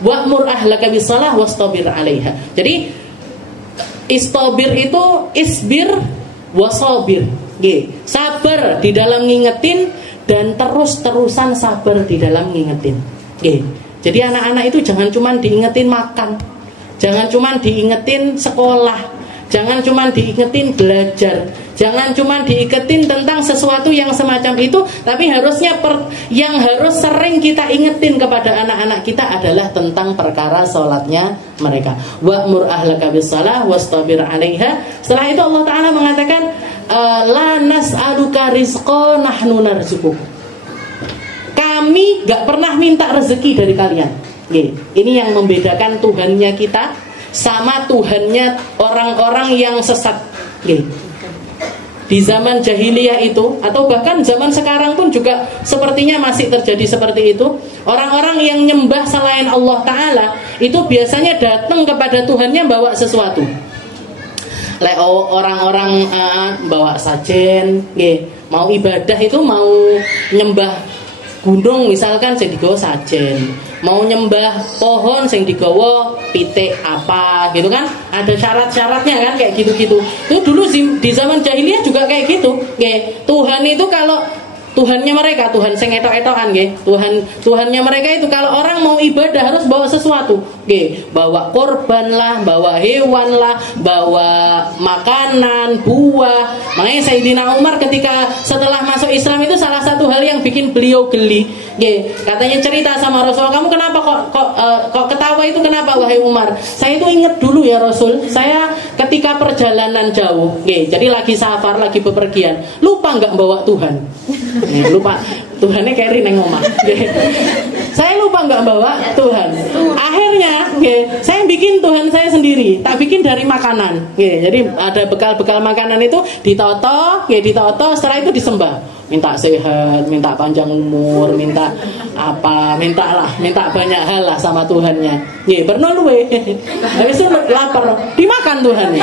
wa'mur ahlaka bis-shalah wastabir 'alaiha. Jadi istabir itu isbir wasabir. Sabar di dalam ngingetin dan terus-terusan sabar di dalam ngingetin. Jadi anak-anak itu jangan cuma diingetin makan, jangan cuma diingetin sekolah, jangan cuma diingetin belajar, jangan cuma diingetin tentang sesuatu yang semacam itu, tapi harusnya yang harus sering kita ingetin kepada anak-anak kita adalah tentang perkara sholatnya mereka. Wa'mur ahlaka bis-shalah wastabir 'alaiha. Setelah itu Allah Ta'ala mengatakan la nas'aluka rizqa nahnu narzuquk. Kami gak pernah minta rezeki dari kalian. Ini yang membedakan Tuhannya kita sama Tuhannya orang-orang yang sesat. Di zaman jahiliyah itu, atau bahkan zaman sekarang pun juga sepertinya masih terjadi seperti itu. Orang-orang yang nyembah selain Allah Ta'ala itu biasanya datang kepada Tuhannya bawa sesuatu. Orang-orang bawa sajen, mau ibadah itu, mau nyembah gunung misalkan sing digawa sajen, mau nyembah pohon sing digawa pitik apa gitu kan, ada syarat-syaratnya kan, kayak gitu-gitu. Itu dulu di zaman jahiliyah juga kayak gitu. Tuhan itu kalau Tuhannya mereka, Tuhan sing etok-etokan Tuhannya mereka itu kalau orang mau ibadah harus bawa sesuatu. Bawa korban lah, bawa hewan lah, bawa makanan, buah. Makanya Sayyidina Umar ketika setelah masuk Islam itu salah satu hal yang bikin beliau geli. Katanya cerita sama Rasul, kamu kenapa kok ketawa itu, kenapa wahai Umar? Saya itu ingat dulu ya Rasul, saya ketika perjalanan jauh, jadi lagi safar, lagi bepergian, lupa nggak bawa Tuhan. Lupa Tuhannya carry neng omah. Saya lupa nggak bawa Tuhan. Akhirnya saya bikin Tuhan saya sendiri, tak bikin dari makanan. Jadi ada bekal-bekal makanan itu ditoto, setelah itu disembah. Minta sehat, minta panjang umur, minta banyak hal lah sama Tuhannya. Pernah luwe. Habis itu lapar, dimakan Tuhannya.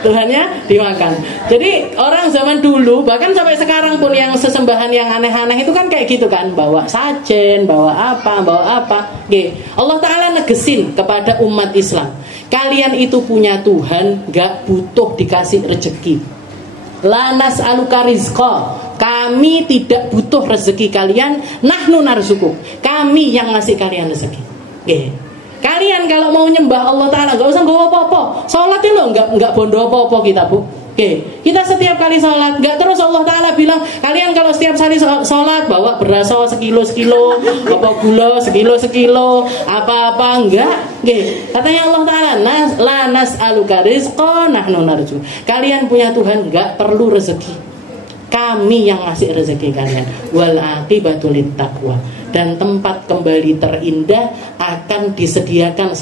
Tuhannya dimakan. Jadi orang zaman dulu, bahkan sampai sekarang pun yang sesembahan yang aneh-aneh itu kan kayak gitu kan, bawa sajen, bawa apa. Allah Ta'ala negesin kepada umat Islam, kalian itu punya Tuhan, gak butuh dikasih rezeki. La nas'aluka rizqa, kami tidak butuh rezeki kalian, nahnu narzuquk, kami yang ngasih kalian rezeki. Kalian kalau mau nyembah Allah Ta'ala gak usah bawa apa-apa. Sholat itu loh gak bondo apa-apa kita, Bu. Kita setiap kali sholat, gak terus Allah Ta'ala bilang kalian kalau setiap kali sholat bawa beras sekilo, apa gula sekilo, apa-apa, enggak. Katanya Allah Ta'ala, la nas'aluka rizqa nahnu narzuquk, kalian punya Tuhan, gak perlu rezeki, kami yang ngasih rezeki kalian. Wal aqibatu littaqwa, dan tempat kembali terindah akan disediakan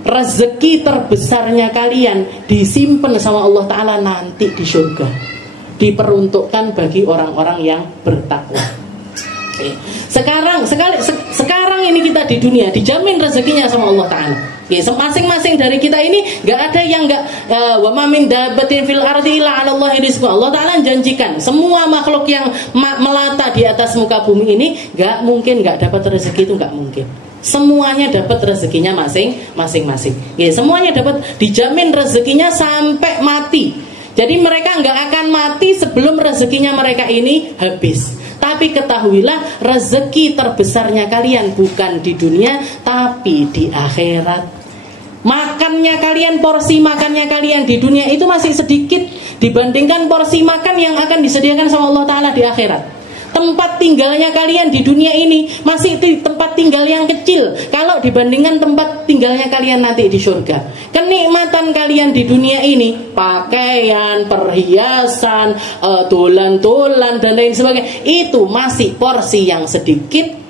rezeki terbesarnya kalian disimpan sama Allah Ta'ala nanti di surga, diperuntukkan bagi orang-orang yang bertakwa. Sekarang ini kita di dunia dijamin rezekinya sama Allah Ta'ala. Ya, masing-masing dari kita ini nggak ada yang nggak wa ma min dabbatin fil ardi illa 'ala Allahi rizquha. Allah Ta'ala janjikan semua makhluk yang melata di atas muka bumi ini nggak mungkin nggak dapat rezeki, itu nggak mungkin. Semuanya dapat rezekinya masing-masing. Ya, semuanya dapat dijamin rezekinya sampai mati. Jadi mereka nggak akan mati sebelum rezekinya mereka ini habis. Tapi ketahuilah rezeki terbesarnya kalian bukan di dunia tapi di akhirat. Makannya kalian, porsi makannya kalian di dunia itu masih sedikit dibandingkan porsi makan yang akan disediakan sama Allah Ta'ala di akhirat. Tempat tinggalnya kalian di dunia ini masih tempat tinggal yang kecil kalau dibandingkan tempat tinggalnya kalian nanti di surga. Kenikmatan kalian di dunia ini, pakaian, perhiasan, tulan-tulan dan lain sebagainya, itu masih porsi yang sedikit.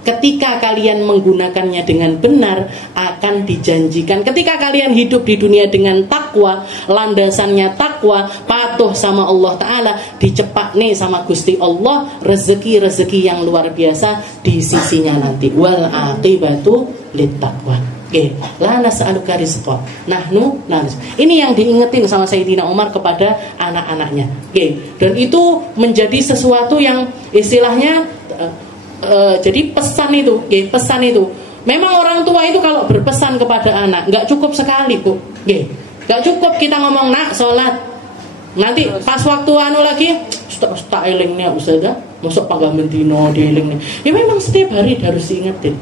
Ketika kalian menggunakannya dengan benar akan dijanjikan. Ketika kalian hidup di dunia dengan takwa, landasannya takwa, patuh sama Allah Ta'ala, dicepak nih sama Gusti Allah rezeki-rezeki yang luar biasa di sisinya nanti. Wal aqibatu littaqwa. Oke, la nas'aluka rizqa nahnu narzuq. Ini yang diingetin sama Sayyidina Umar kepada anak-anaknya. Oke, dan itu menjadi sesuatu yang istilahnya jadi pesan itu, pesan itu. Memang orang tua itu kalau berpesan kepada anak nggak cukup sekali, Bu. Nggak cukup kita ngomong nak sholat. Nanti pas waktu lagi tak elingnya ustazah, masuk panggang bentino dielingnya. Ya memang setiap hari harus diingetin.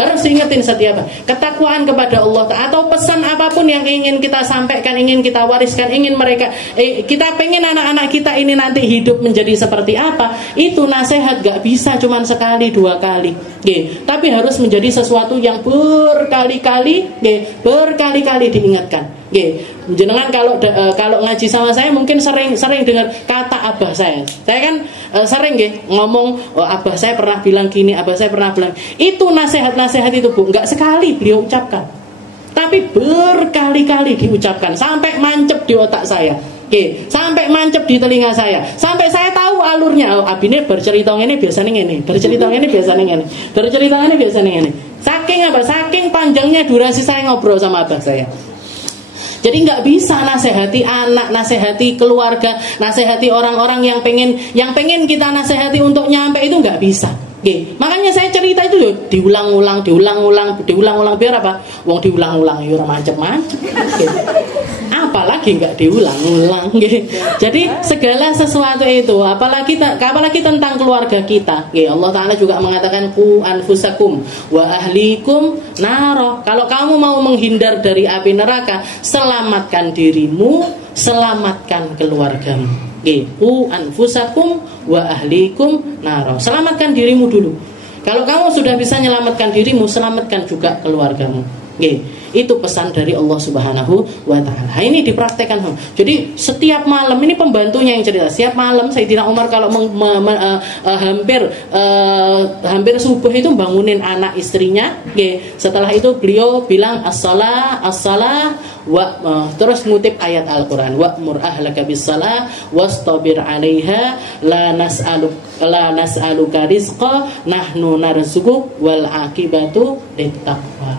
Harus diingetin setiap hari. Ketakwaan kepada Allah atau pesan apapun yang ingin kita sampaikan, ingin kita wariskan, ingin mereka kita pengen anak-anak kita ini nanti hidup menjadi seperti apa, itu nasihat gak bisa cuman sekali dua kali. Tapi harus menjadi sesuatu yang berkali-kali diingatkan. Jenengan kalau ngaji sama saya mungkin sering dengar kata abah saya. Saya kan sering ngomong abah saya pernah bilang gini, abah saya pernah bilang. Itu nasihat-nasihat itu, Bu, enggak sekali beliau ucapkan. Tapi berkali-kali diucapkan sampai mancep di otak saya. Sampai mancep di telinga saya. Sampai saya tahu alurnya. Oh, abine bercerita ngene biasanya ngene. Bercerita ngene biasanya ngene. Bercerita ngene biasanya ngene. Saking panjangnya durasi saya ngobrol sama abah saya. Jadi nggak bisa nasihati anak, nasihati keluarga, nasihati orang-orang yang pengen kita nasihati untuk nyampe itu nggak bisa. Makanya saya cerita itu diulang-ulang biar apa? Wong diulang-ulang ya ora mancep-mancep. Apalagi nggak diulang-ulang. Jadi segala sesuatu itu, apalagi tentang keluarga kita. Allah Ta'ala juga mengatakan qu anfusakum wa ahlikum naro. Kalau kamu mau menghindar dari api neraka, selamatkan dirimu, selamatkan keluargamu. Qu anfusakum wa ahlikum naro. Selamatkan dirimu dulu. Kalau kamu sudah bisa menyelamatkan dirimu, selamatkan juga keluargamu. Itu pesan dari Allah Subhanahu wa Ta'ala. Ini dipraktekkan. Jadi setiap malam, ini pembantunya yang cerita, setiap malam Sayyidina Umar kalau hampir subuh itu bangunin anak istrinya. Setelah itu beliau bilang as-salah terus ngutip ayat Al-Quran, wa'mur ahlaka bis-salah wastabir 'alaiha la nas'aluka rizqa nahnu narzuquk wal 'aqibatu littaqwa.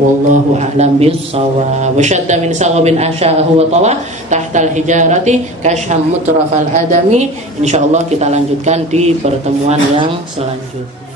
Wallahu a'lam bis-shawab. Wa syadda min saghbin asya'ahu wa tawa tahtal hijarati kasham mutrafal adami. Insyaallah kita lanjutkan di pertemuan yang selanjutnya.